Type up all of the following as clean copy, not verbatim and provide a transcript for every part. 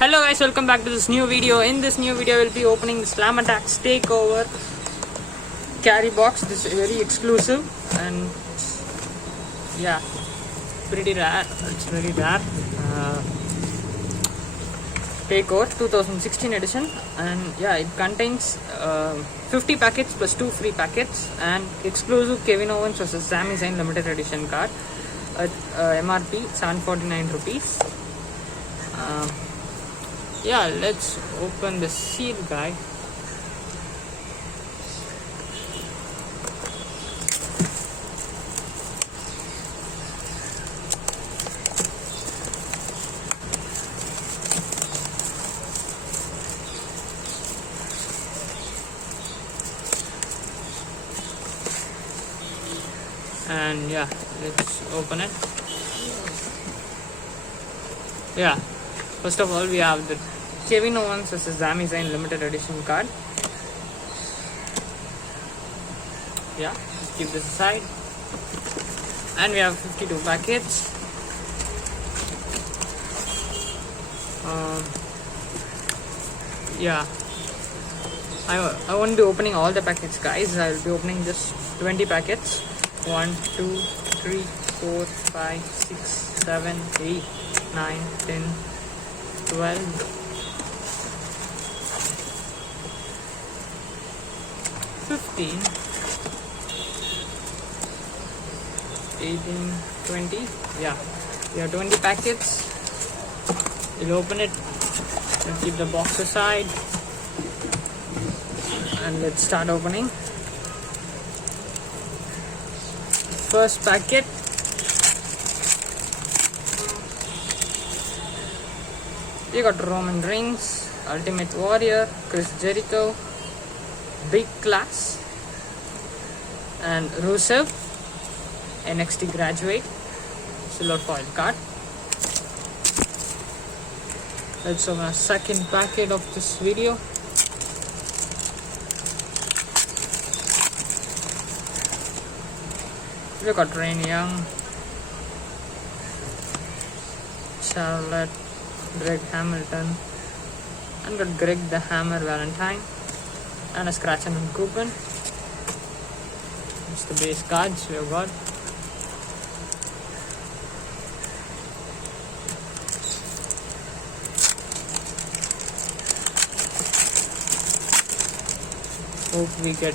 Hello guys, welcome back to this new video. In this new video, we'll be opening the 𝙬𝙬𝙯 Takeover carry box. This is very exclusive and yeah, pretty rare. It's very rare. Takeover 2016 edition, and yeah, it contains 50 packets plus 2 free packets and exclusive 𝘾𝘼𝙆 vs 𝙬𝙬𝙯 limited edition card at MRP 749 rupees. Yeah, let's open the seal, guy. And yeah, let's open it. Yeah, first of all, we have the 𝘾𝘼𝙆 vs 𝙬𝙬𝙯 limited edition card. Yeah, let's keep this aside. And we have 52 packets. Yeah, I won't be opening all the packets, guys. I'll be opening just 20 packets. 1, 2, 3, 4, 5, 6, 7, 8, 9, 10, 12, 15, 18, 20. Yeah, we have 20 packets. We'll open it and keep the box aside, and let's start opening. First packet. We got Roman Reigns, Ultimate Warrior, Chris Jericho, Big Class, and Rusev, NXT Graduate, silver foil card. Let's open a second packet of this video. We got Renee Young, Charlotte, Greg Hamilton, and got Greg the Hammer Valentine, and a scratch and win coupon. It's the base cards we have got. Hope we get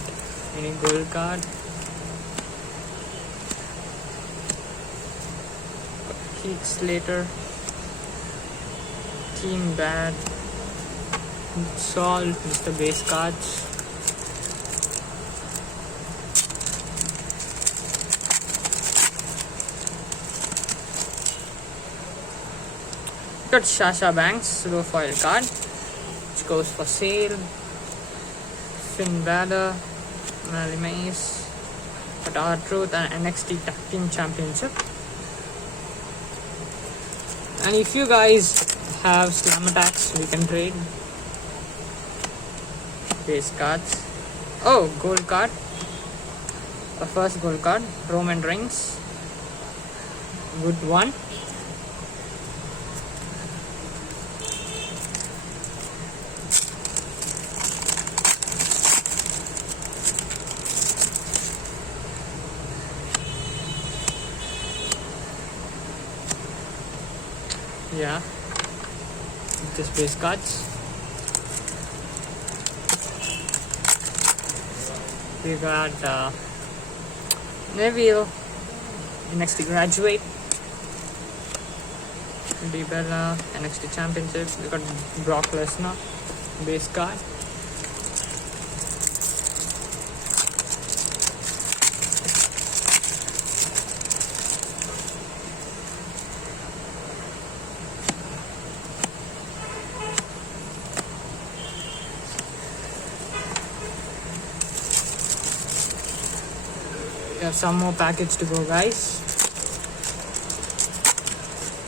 any gold card. Heath Slater, Team Bad, Salt, Mr. Base cards. Got Sasha Banks, silver foil card, which goes for sale. Finn Balor, Mally Mace, got R-Truth and NXT Tag Team Championship. And if you guys have 𝙬𝙬𝙯, we can trade. Base cards. Oh, gold card. The first gold card, Roman Reigns. Good one. Yeah, just base cards. We got Neville, NXT Graduate, Bella, NXT Championship. We got Brock Lesnar, base card. We have some more packets to go, guys.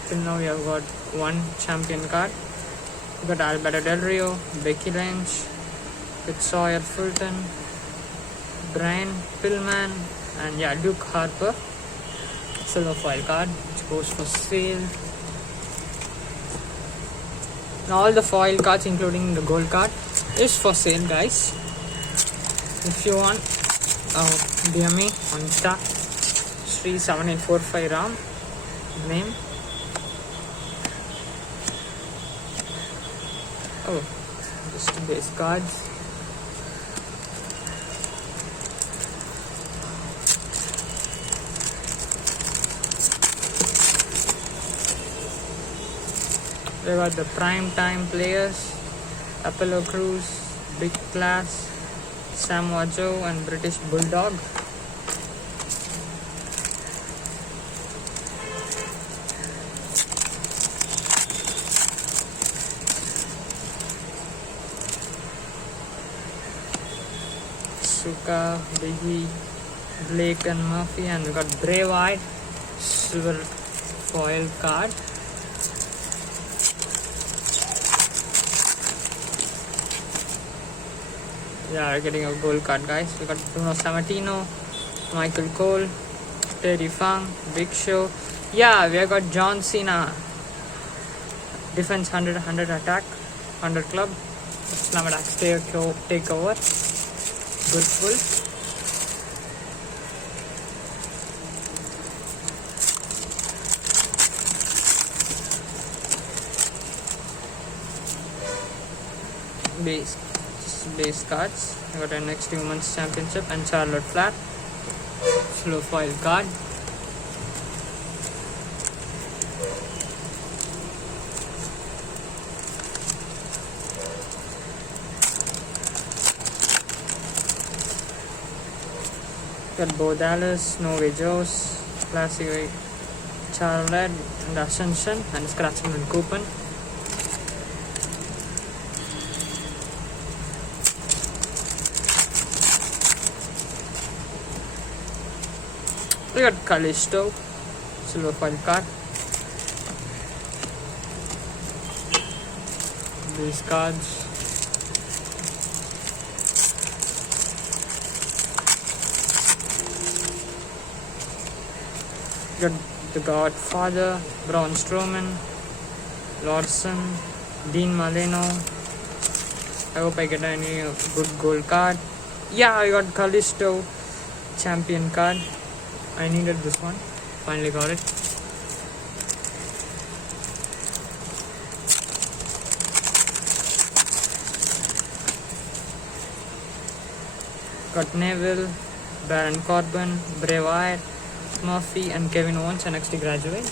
Till now we have got one champion card. We got Alberto Del Rio, Becky Lynch, with Sawyer Fulton, Brian Pillman, and yeah, Luke Harper, silver foil card, which goes for sale. All the foil cards including the gold card is for sale, guys. If you want, DM me on Insta, 𝙬𝙊𝙋𝙋𝙎 Ram, name. Oh, just base cards. We got the prime time players, Apollo Crews, Big Class, Samoa Joe and British Bulldog. Suka, Biggie, Blake and Murphy, and we got 𝙏𝑼𝙆 silver foil card. Yeah, we're getting a gold card, guys. We got Bruno Sammartino, Michael Cole, Terry Funk, Big Show. Yeah, we have got John Cena. Defense 100, 100 attack, 100 club. Islam attacks takeover. Good full. Base cards. We got our next Women's Championship and Charlotte Flair. Slow foil card. Got Bo Dallas, No Way Joe's, Classic Charlotte and Ascension, and Scratching and Coupon. We got Kalisto, silver foil card. These cards. Got the Godfather, Braun Strowman, Lawson, Dean Maleno. I hope I get any good gold card. Yeah, I got Kalisto champion card. I needed this one. Finally got it. Got Neville, Baron Corbin, Bray Wyatt, Murphy and Kevin Owens NXT graduate.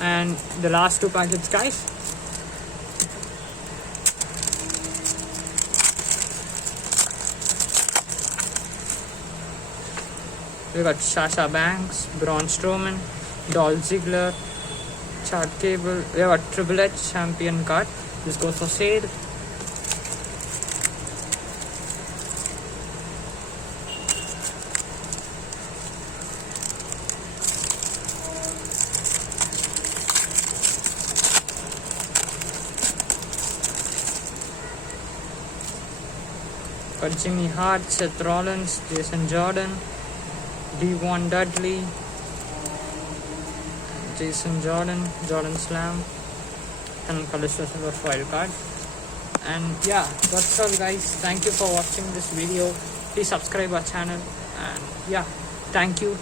And the last two packets, guys. We got Sasha Banks, Braun Strowman, Dolph Ziggler, Chad Gable. We got Triple H champion card. This goes for sale. Got Jimmy Hart, Seth Rollins, Jason Jordan, D1 Dudley, Jason Jordan, Jordan Slam, and Kalisto silver foil card. And yeah, that's all, guys. Thank you for watching this video. Please subscribe our channel. And yeah, thank you.